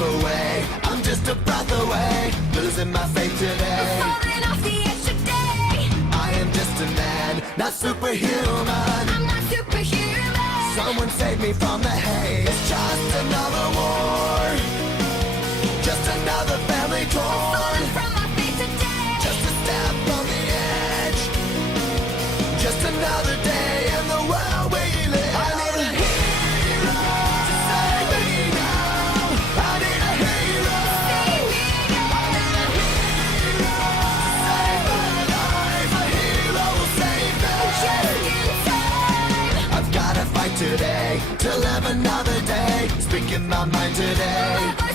away. I'm just a breath away, losing my faith today. Falling off the edge today. I am just a man, not superhuman. I'm not superhuman. Someone save me from the haze. It's just another war, just another family torn. Falling from my faith today. Just a step on the edge, just another day in the world we live. I need a hero to save me now. I need a another day. Speaking my mind today.